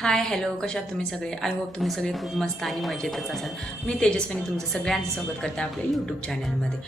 Hi hello, कशा आहात तुम्ही सगळे? आय होप तुम्ही सगळे खूप मस्त आणि मजेतच असाल. मी तेजस्विनी तुमचं सगळ्यांचं स्वागत करते आपल्या यूट्यूब चॅनलमध्ये.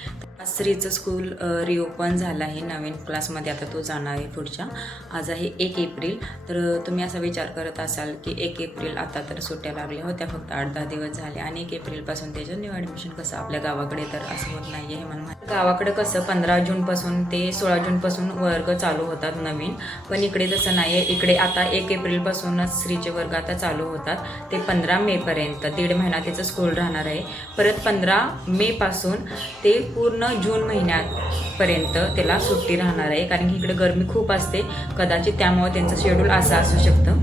श्रीचं स्कूल रिओपन झालं आहे. नवीन क्लासमध्ये आता तो जाणार आहे पुढच्या. आज आहे 1 एप्रिल. तर तुम्ही असा विचार करत असाल की 1 एप्रिल आता तर सुट्ट्या लागल्या होत्या, फक्त 8-10 दिवस झाले आणि 1 एप्रिलपासून त्याचं न्यू ॲडमिशन कसं आपल्या गावाकडे तर असं होत नाही आहे. मला गावाकडे कसं 15 जूनपासून ते 16 जूनपासून वर्ग चालू होतात नवीन, पण इकडे तसं नाही आहे. इकडे आता 1 एप्रिलपासूनच श्रीचे वर्ग आता चालू होतात. ते 15 मेपर्यंत 1.5 महिना त्याचं स्कूल राहणार आहे. परत 15 मेपासून ते पूर्ण जून महिन्यापर्यंत त्याला सुट्टी राहणार आहे, कारण की इकडे गरमी खूप असते कदाचित, त्यामुळे त्यांचं शेड्यूल असं असू शकतं.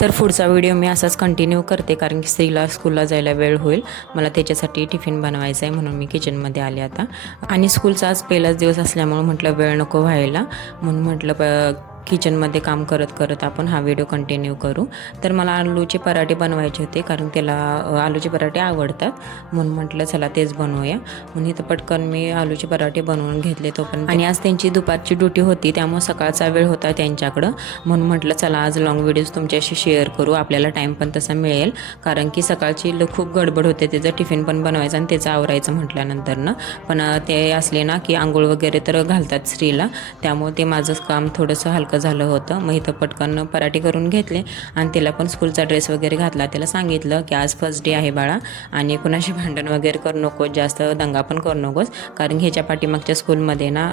तर पुढचा व्हिडिओ मी असाच कंटिन्यू करते, कारण की स्त्रीला स्कूलला जायला वेळ होईल. मला त्याच्यासाठी टिफिन बनवायचा आहे, म्हणून मी किचनमध्ये आले आता. आणि स्कूलचा आज पहिलाच दिवस असल्यामुळे म्हटलं वेळ नको व्हायला, म्हणून म्हटलं किचनमध्ये काम करत करत आपण हा व्हिडिओ कंटिन्यू करू. तर मला आलूचे पराठे बनवायचे होते, कारण त्याला आलूचे पराठे आवडतात, म्हणून म्हटलं चला तेच बनवूया. म्हणून इथं पटकन मी आलूचे पराठे बनवून घेतले तोपर्यंत. आणि आज त्यांची दुपारची ड्युटी होती, त्यामुळे सकाळचा वेळ होता त्यांच्याकडं, म्हणून म्हटलं चला आज लॉंग व्हिडिओज तुमच्याशी शेअर करू. आपल्याला टाईम पण तसा मिळेल, कारण की सकाळची खूप गडबड होते. त्याचं टिफिन पण बनवायचं आणि त्याचं आवरायचं म्हटल्यानंतर ना, पण ते असले ना की आंघोळ वगैरे तर घालतात स्त्रीला, त्यामुळे ते माझं काम थोडंसं हलकं झालं होतं. मग इथं पटकन पराठे करून घेतले आणि त्याला पण स्कूलचा ड्रेस वगैरे घातला. त्याला सांगितलं की आज फर्स्ट डे आहे बाळा, आणि कुणाशी भांडण वगैरे करू नकोस, जास्त दंगा पण करू नकोस, कारण ह्याच्या पाठीमागच्या स्कूलमध्ये ना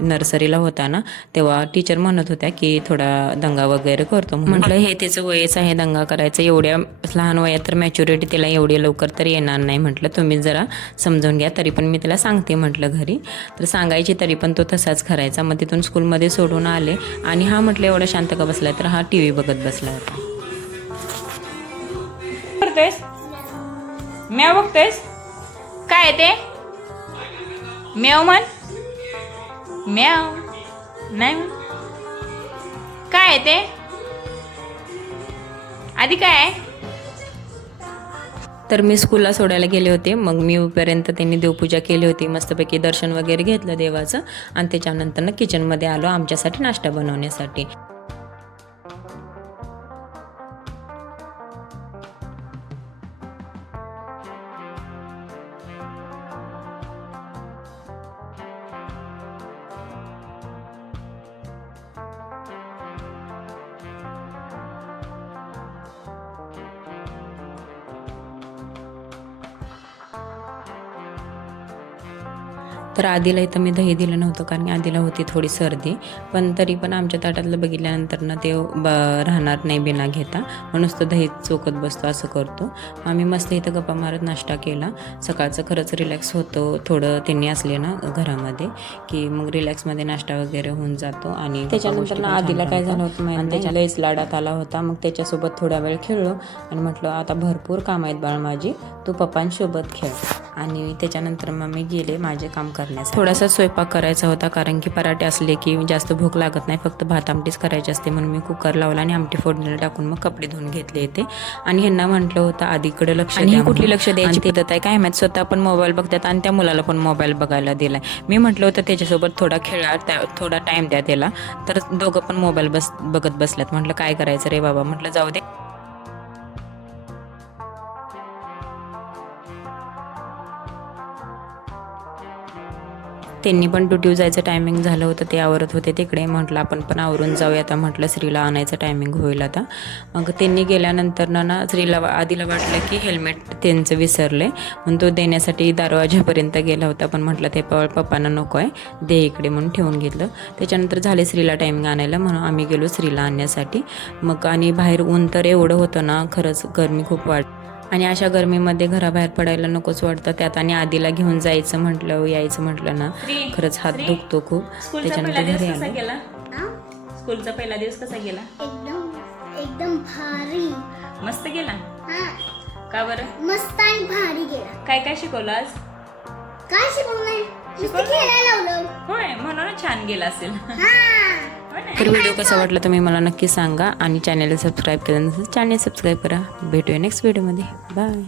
नर्सरीला होता ना, तेव्हा टीचर म्हणत होत्या की थोडा दंगा वगैरे करतो. म्हटलं हे त्याचं वयच आहे दंगा करायचं, एवढ्या लहान वयात तर मॅच्युरिटी त्याला एवढी लवकर तर येणार नाही. म्हटलं तुम्ही जरा समजावून घ्या. तरी पण मी त्याला सांगते म्हटलं घरी, तर सांगायची तरी पण तो तसाच करायचा. मग तिथून स्कूलमध्ये सोडून आले आणि हा म्हटलं एवढा शांत का बसलाय, तर हा टी व्ही बघत बसला होता. करतोयस म्याव बघतोयस काय ते? म्याव म्हण, म्याव नाही म्हण. काय ते आधी काय? तर मी स्कूलला सोडायला गेले होते. मग मी येऊपर्यंत त्यांनी देवपूजा केली होती, मस्तपैकी दर्शन वगैरे घेतलं देवाचं, आणि त्याच्यानंतर ना किचनमध्ये आलो आमच्यासाठी नाश्ता बनवण्यासाठी. तर आधीला इथं मी दही दिलं नव्हतं, कारण की आधीला होती थोडी सर्दी, पण तरी पण आमच्या ताटातलं बघितल्यानंतर ना ते राहणार नाही बिना घेता, म्हणूनच तो दही चोकत बसतो असं करतो. आम्ही मस्त इथं गप्पा मारत नाश्ता केला. सकाळचं खरंच रिलॅक्स होतो थोडं त्यांनी असले ना घरामध्ये, की मग रिलॅक्समध्ये नाश्ता वगैरे होऊन जातो. आणि त्याच्यानंतर ना आधीला काय झालं होतं आणि त्याच्या लयच लाडात आला होता. मग त्याच्यासोबत थोडा वेळ खेळलो आणि म्हटलं आता भरपूर काम आहेत बाळ माझी, तू पप्पांसोबत खेळ. आणि त्याच्यानंतर मग मी गेले माझे काम करण्यासाठी. थोडासा स्वयंपाक करायचा होता, कारण की पराठे असले की जास्त भूक लागत नाही, फक्त भात आमटीच करायची असते, म्हणून मी कुकर लावला आणि आमटी फोडणीला टाकून मग कपडे धुवून घेतले येते. आणि ह्यांना म्हटलं होतं आधीकडे लक्ष द्या. कुठली लक्ष द्यायची पद्धत आहे काय माहीत, स्वतः पण मोबाईल बघतात आणि त्या मुलाला पण मोबाईल बघायला दिलाय. मी म्हटलं होतं त्याच्यासोबत थोडा खेळा, थोडा टाईम द्या त्याला, तर दोघं पण मोबाईल बघत बसल्यात. म्हटलं काय करायचं रे बाबा, म्हटलं जाऊ दे. त्यांनी पण ड्युटीवर जायचं टायमिंग झालं होतं, ते आवरत होते तिकडे. म्हटलं आपण पण आवरून जाऊया आता, म्हटलं श्रीला आणायचं टायमिंग होईल आता. मग त्यांनी गेल्यानंतर ना श्रीला आधीला वाटलं की हेल्मेट त्यांचं विसरले, म्हणून तो देण्यासाठी दरवाजापर्यंत गेला होता, पण म्हटलं ते पप्पांना नको आहे, दे इकडे, म्हणून ठेवून घेतलं. त्याच्यानंतर झाले श्रीला टायमिंग आणायला, म्हणून आम्ही गेलो श्रीला आणण्यासाठी. मग आणि बाहेर ऊन तर एवढं होतं ना, खरंच गरमी खूप वाढ, आणि अशा गरमीमध्ये घराबाहेर पडायला नकोच वाटतं. त्यात आणि आदीला घेऊन जायचं म्हटलं, यायचं म्हटलं ना, खरंच हात दुखतो खूप. त्याच्यानंतर घरी आलो. स्कूलचा पहिला दिवस कसा गेला? एकदम भारी, मस्त गेला. का बरं? मस्त आणि भारी गेला. काय काय शिकवलं आज? काय शिकवलं नाही, नुसतं खेळायला लावलं. होय, म्हणून छान गेला असेल. तर व्हिडिओ कसा वाटला तुम्ही मला नक्की सांगा, आणि चॅनलला सबस्क्राईब केलं नसेल चॅनल सबस्क्राईब करा. भेटूया नेक्स्ट व्हिडिओमध्ये. बाय.